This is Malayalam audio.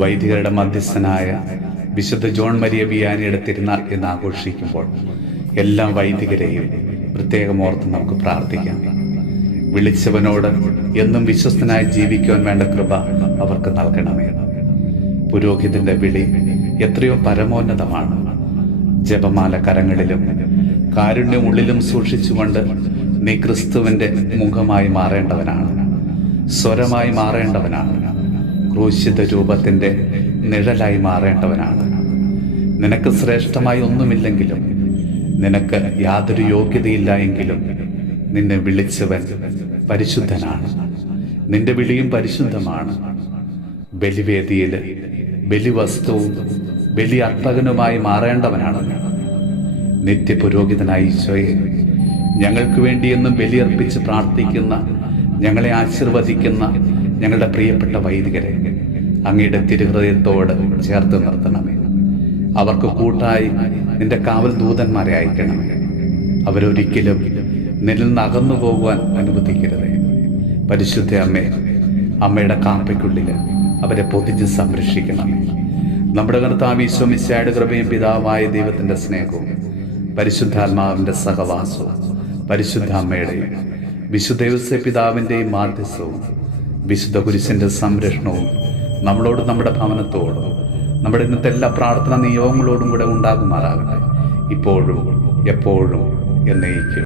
വൈദികരുടെ മധ്യസ്ഥനായ വിശുദ്ധ ജോൺ മരിയ വിയാനിയുടെ തിരുനാൾ എന്ന് ആഘോഷിക്കുമ്പോൾ എല്ലാ വൈദികരെയും പ്രത്യേകം ഓർത്ത് നമുക്ക് പ്രാർത്ഥിക്കാം. വിളിച്ചവനോട് എന്നും വിശ്വസ്തനായി ജീവിക്കുവാൻ വേണ്ട കൃപ അവർക്ക് നൽകണമേ. പുരോഹിതന്റെ വിളി എത്രയോ പരമോന്നതമാണ്. ജപമാല കരങ്ങളിലും കാരുണ്യം ഉള്ളിലും സൂക്ഷിച്ചുകൊണ്ട് നീ ക്രിസ്തുവിന്റെ മുഖമായി മാറേണ്ടവനാണ്, സ്വരമായി മാറേണ്ടവനാണ്, ക്രൂശിത രൂപത്തിന്റെ നിഴലായി മാറേണ്ടവനാണ്. നിനക്ക് ശ്രേഷ്ഠമായി ഒന്നുമില്ലെങ്കിലും, നിനക്ക് യാതൊരു യോഗ്യതയില്ല എങ്കിലും നിന്നെ വിളിച്ചവൻ പരിശുദ്ധനാണ്. നിന്റെ വിളിയും പരിശുദ്ധമാണ്. ബലിവേദിയിൽ ബലിവസ്തുവും ബലി അർപ്പകനുമായി മാറേണ്ടവനാണ്. നിത്യപുരോഹിതനായ ഈശോയെ, ഞങ്ങൾക്ക് വേണ്ടി എന്നും ബലിയർപ്പിച്ച് പ്രാർത്ഥിക്കുന്ന, ഞങ്ങളെ ആശീർവദിക്കുന്ന ഞങ്ങളുടെ പ്രിയപ്പെട്ട വൈദികരെ അങ്ങയുടെ തിരുഹൃദയത്തോട് ചേർത്ത് നിർത്തണമേ. അവർക്ക് കൂട്ടായി നിന്റെ കാവൽ ദൂതന്മാരെ അയക്കണമേ. അവരൊരിക്കലും നിന്നിൽ നിന്ന് അകന്നു പോകുവാൻ അനുവദിക്കരുതേ. പരിശുദ്ധ അമ്മേ, അമ്മയുടെ കാപ്പയ്ക്കുള്ളിൽ അവരെ പൊതിഞ്ഞ് സംരക്ഷിക്കണമേ. നമ്മുടെ കർത്താവ് ഈശോ മിശിഹായുടെ കൃപയും പിതാവായ ദൈവത്തിന്റെ സ്നേഹവും പരിശുദ്ധാത്മാവിന്റെ സഹവാസവും പരിശുദ്ധ അമ്മയുടെയും വിശുദ്ധ യോസേപ്പ് പിതാവിന്റെയും മാധ്യസ്ഥവും വിശുദ്ധ കുരിശിന്റെ സംരക്ഷണവും നമ്മളോടും നമ്മുടെ ഭവനത്തോടും നമ്മുടെ ഇന്നത്തെ എല്ലാ പ്രാർത്ഥനാ നിയോഗങ്ങളോടും കൂടെ ഉണ്ടാകുമാറാകട്ടെ, ഇപ്പോഴും എപ്പോഴും എന്നേക്കും.